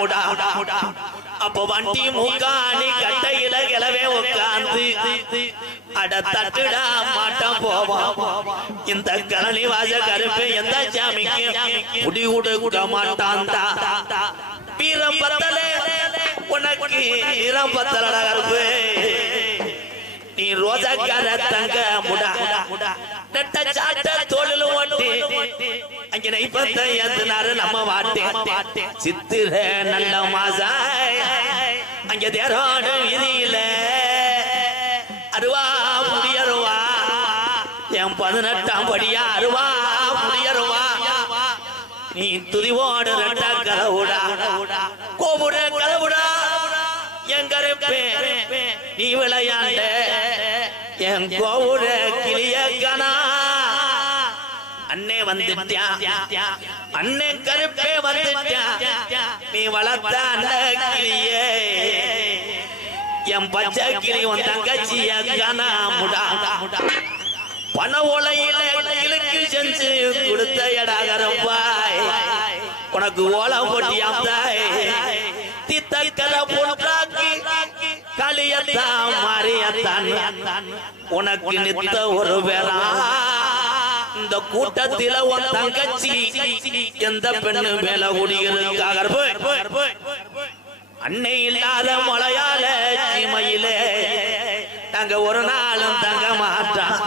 முடா. அப்போ வண்டி முக்காணி கட்டையில கிளவே உட்காந்து அட தட்டுடா மாட்டம் போவா. இந்த கரணி வாச கருப்பு எந்த சாமிக்கு முடி கொடுக்க மாட்டான் வீரம் பத்தலே உனக்கு வீரம் பத்தலடா கருப்பு. நீ ரோஜாக்கார தங்க முடா. நெட்ட சாட்ட தோளில் ஓட்டி அங்க நைப்பத்தை ஏத்துனாரு நம்ம வாட்டே சித்திர நல்ல மாசாய். அங்க தேரோடு விதியில அருவா புடியருவா என் பதினெட்டாம் படியா அருவா புடியருவா நீ துதிவோடு ரெண்டா கலவுடா. கோபுட கலவுடா. என் கருப்பே நீ விளையாண்ட. என் கோபுட கிளிய கனா அண்ணே வந்துட்டியா? அண்ணே கருப்பே வந்துட்டியா? நீ வளர்த்த கிளியே. என் பச்சை கிளி உன் தங்கச்சிய கனா முடா. பண ஓலையில கிழக்கு செஞ்சு கொடுத்த எடாகரப்பாய் உனக்கு ஓலை போட்டியாம் தாய் தித்தக்கல பொன்றாக்கி களியத்தான் மாறியத்தான். உனக்கு நித்த ஒரு வேளா இந்த கூட்டத்தில உன் தங்கச்சி எந்த பெண்ணு மேல குடியிருக்காக அன்னை இல்லாத மலையாள சீமையிலே நாங்க ஒரு நாளும் தங்க மாட்டான்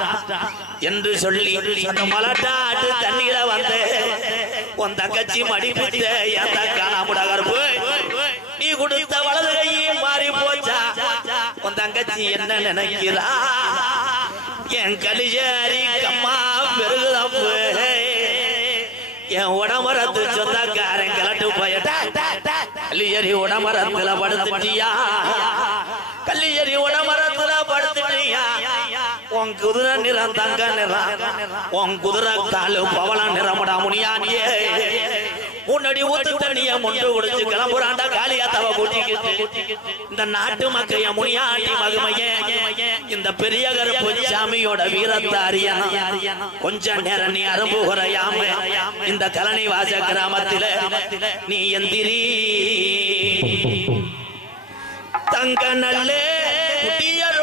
என்று சொல்லி அந்த மலட்டாட்டு தண்ணீர வந்து உன் தங்கச்சி மடிப்பிட்ட எந்த காணாமுடாகருப்பு நீ கொடுத்த வலது கையில் தங்கச்சி என்ன நினைக்கிறா? என் கலிஜாரி கம்மா பெருகுதப்பு. என் உடம்பரத்து சொந்தக்காரன் கிளட்டு போயட்டா. கல்லியரி உடமரத்துல படுத்துட்டியா? கல்லியறி உடம்பரத்துல படுத்துட்டியா? உன் குதிரை நிறம் தங்க நிறம். உன் குதிரை காலு பவள நிறமடா முனியானியே. முன்னாடி ஊத்து தண்ணிய முண்டு குடிச்சு கிளம்புறாண்டா காளியா தவ கூட்டிக்கிட்டு. இந்த நாட்டு மக்கள் என் முனியாண்டி மகுமையே இந்த பெரிய கருப்பு சாமியோட வீரத்தை அறியணும். கொஞ்ச நேரம் நீ அரும்புகுறையாம இந்த கலனி வாச கிராமத்தில நீ எந்திரி. தங்க நல்லே முடியருவா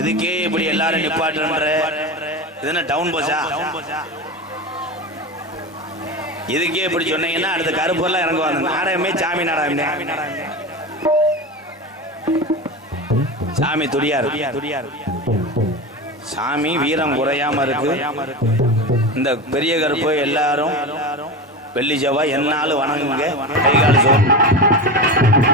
எதுக்கே இப்படி எல்லாரும் நிப்பாட்டுன்ற இதுனா டவுன் போச்சா இதுக்கே இப்படி சொன்னீங்கன்னா அடுத்த கருப்பெல்லாம் இறங்குவாங்க. நாடகமே சாமி நாடகமே. சாமி துடியாரு. சாமி வீரம் குறையாம இருக்கு. இந்த பெரிய கருப்பு எல்லாரும் வெள்ளி செவ்வாய் என்னாலும் வணங்குங்க. கைகால் சோறு. Thank you.